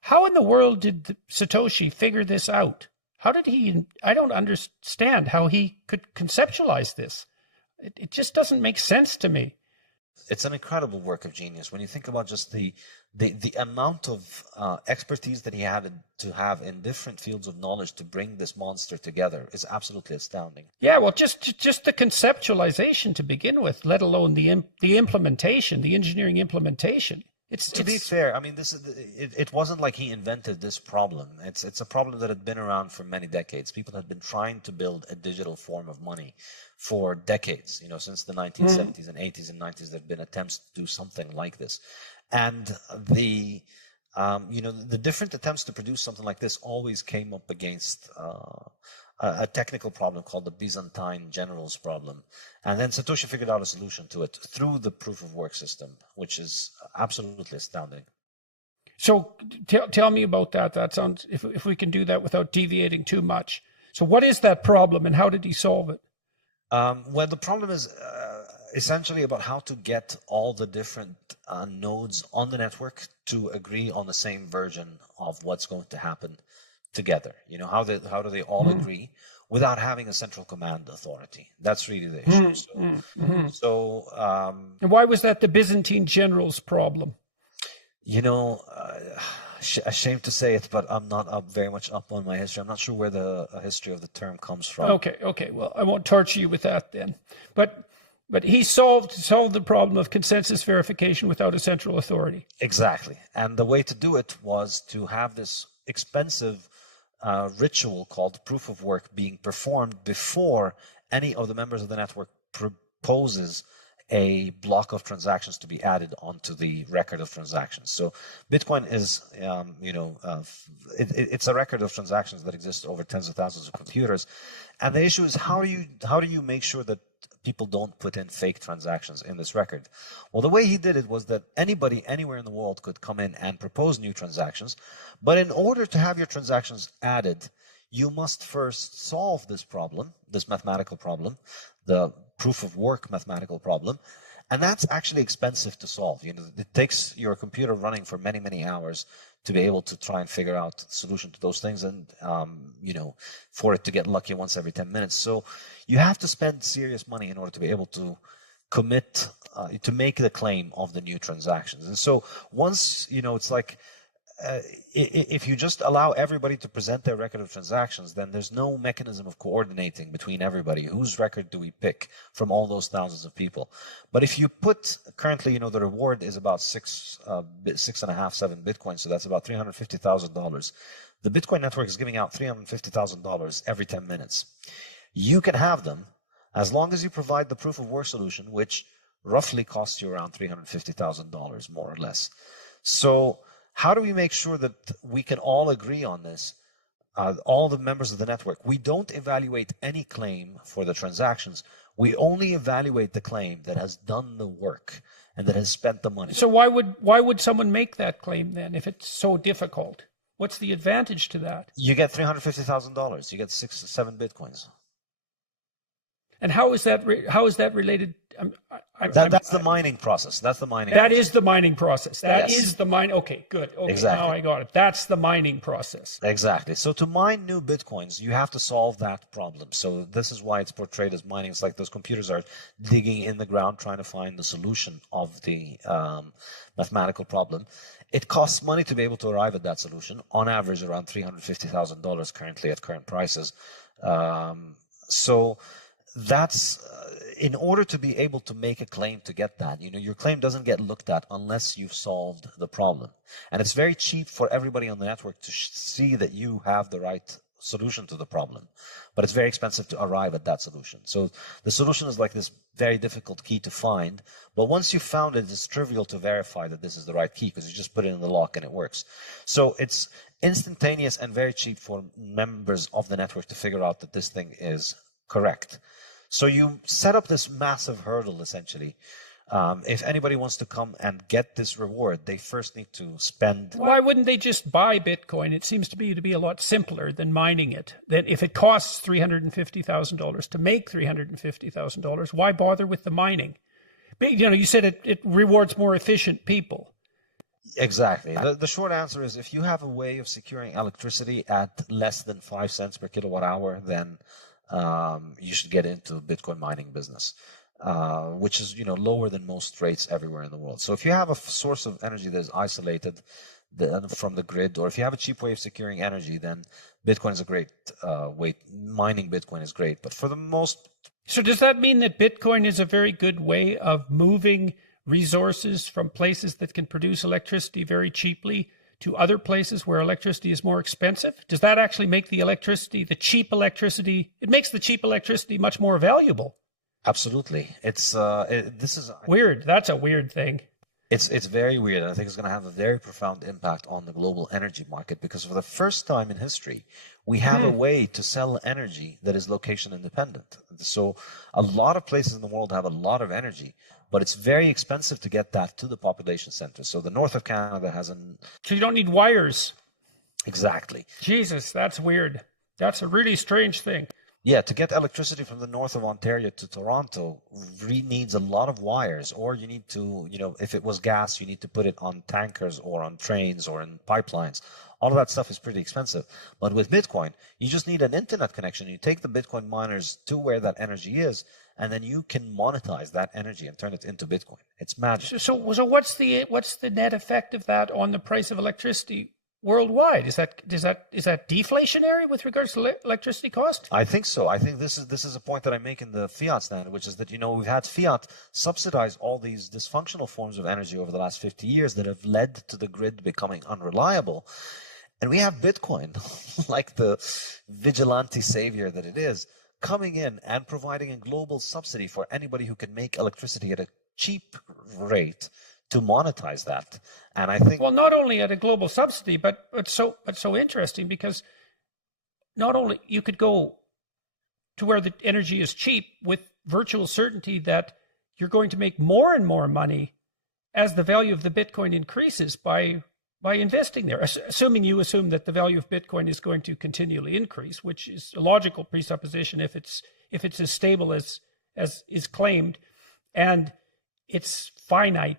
How in the world did Satoshi figure this out? How did he? I don't understand how he could conceptualize this. It just doesn't make sense to me. It's an incredible work of genius when you think about just the amount of expertise that he had to have in different fields of knowledge to bring this monster together is absolutely astounding. Yeah, well, just the conceptualization to begin with, let alone the implementation, the engineering implementation. To be fair, I mean, it wasn't like he invented this problem. It's a problem that had been around for many decades. People had been trying to build a digital form of money for decades. Since the 1970s and 80s and 90s, there have been attempts to do something like this. And the different attempts to produce something like this always came up against a technical problem called the Byzantine generals problem. And then Satoshi figured out a solution to it through the proof of work system, which is absolutely astounding. So tell me about that. That sounds, if we can do that without deviating too much. So what is that problem and how did he solve it? Well, the problem is essentially about how to get all the different nodes on the network to agree on the same version of what's going to happen together. How do they all agree without having a central command authority? That's really the issue. And why was that the Byzantine generals' problem? Ashamed to say it, but I'm not very much up on my history. I'm not sure where the history of the term comes from. Okay. Well, I won't torture you with that then. But he solved the problem of consensus verification without a central authority. Exactly. And the way to do it was to have this expensive ritual called proof of work being performed before any of the members of the network proposes a block of transactions to be added onto the record of transactions. So Bitcoin is, it's a record of transactions that exists over tens of thousands of computers. And the issue is how do you make sure that people don't put in fake transactions in this record? Well, the way he did it was that anybody anywhere in the world could come in and propose new transactions. But in order to have your transactions added, you must first solve this problem, this mathematical problem, the proof of work mathematical problem. And that's actually expensive to solve. It takes your computer running for many, many hours to be able to try and figure out the solution to those things, and for it to get lucky once every 10 minutes. So you have to spend serious money in order to be able to commit to make the claim of the new transactions. And so once it's like if you just allow everybody to present their record of transactions, then there's no mechanism of coordinating between everybody. Whose record do we pick from all those thousands of people? But if you put currently, the reward is about 6.5, 7 Bitcoin, so that's about $350,000. The Bitcoin network is giving out $350,000 every 10 minutes. You can have them as long as you provide the proof of work solution, which roughly costs you around $350,000 more or less. So how do we make sure that we can all agree on this? All the members of the network, we don't evaluate any claim for the transactions. We only evaluate the claim that has done the work and that has spent the money. So why would someone make that claim then if it's so difficult? What's the advantage to that? You get $350,000. You get 6 or 7 Bitcoins. And how is that related? That's the mining process. That's the mining. That is the mining process. That is the mine. Okay, good. Okay, exactly. Now I got it. That's the mining process. Exactly. So to mine new Bitcoins, you have to solve that problem. So this is why it's portrayed as mining. It's like those computers are digging in the ground trying to find the solution of the mathematical problem. It costs money to be able to arrive at that solution. On average, around $350,000 currently at current prices. So that's in order to be able to make a claim to get that, your claim doesn't get looked at unless you've solved the problem. And it's very cheap for everybody on the network to see that you have the right solution to the problem, but it's very expensive to arrive at that solution. So the solution is like this very difficult key to find, but once you've found it, it's trivial to verify that this is the right key because you just put it in the lock and it works. So it's instantaneous and very cheap for members of the network to figure out that this thing is correct. So you set up this massive hurdle, essentially. If anybody wants to come and get this reward, they first need to spend. Why wouldn't they just buy Bitcoin? It seems to be a lot simpler than mining it. Then if it costs $350,000 to make $350,000, why bother with the mining? You said it rewards more efficient people. Exactly. The short answer is if you have a way of securing electricity at less than 5 cents per kilowatt hour, then you should get into Bitcoin mining business, which is lower than most rates everywhere in the world. So if you have a source of energy that is isolated from the grid, or if you have a cheap way of securing energy, then Bitcoin is a great way. Mining Bitcoin is great, but for the most. So does that mean that Bitcoin is a very good way of moving resources from places that can produce electricity very cheaply to other places where electricity is more expensive? Does that actually make the cheap electricity, it makes the cheap electricity much more valuable? Absolutely. This is weird. That's a weird thing. It's very weird, and I think it's going to have a very profound impact on the global energy market, because for the first time in history, we have a way to sell energy that is location independent. So a lot of places in the world have a lot of energy, but it's very expensive to get that to the population centers. So the north of Canada has So you don't need wires. Exactly. Jesus, that's weird. That's a really strange thing. Yeah, to get electricity from the north of Ontario to Toronto needs a lot of wires, or you need to, if it was gas, you need to put it on tankers or on trains or in pipelines. All of that stuff is pretty expensive. But with Bitcoin, you just need an internet connection. You take the Bitcoin miners to where that energy is, and then you can monetize that energy and turn it into Bitcoin. It's magic. So what's the net effect of that on the price of electricity worldwide? Is that deflationary with regards to electricity cost? I think so. I think this is a point that I make in the fiat stand, which is that we've had fiat subsidize all these dysfunctional forms of energy over the last 50 years that have led to the grid becoming unreliable. And we have Bitcoin, like the vigilante savior that it is, coming in and providing a global subsidy for anybody who can make electricity at a cheap rate to monetize that. And I think, well, not only at a global subsidy, but so interesting, because not only you could go to where the energy is cheap with virtual certainty that you're going to make more and more money as the value of the Bitcoin increases by investing there, assuming that the value of Bitcoin is going to continually increase, which is a logical presupposition if it's as stable as is claimed, and it's finite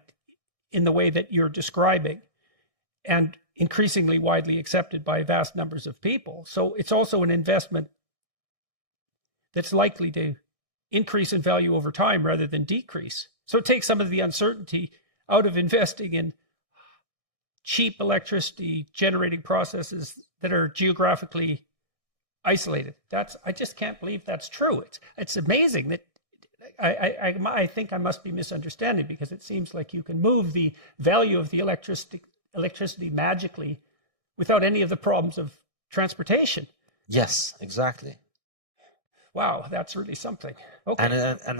in the way that you're describing, and increasingly widely accepted by vast numbers of people. So it's also an investment that's likely to increase in value over time rather than decrease. So it takes some of the uncertainty out of investing in cheap electricity generating processes that are geographically isolated. I just can't believe that's true. It's amazing that I think I must be misunderstanding, because it seems like you can move the value of the electricity magically without any of the problems of transportation. yes, exactly. Wow, that's really something. Okay. And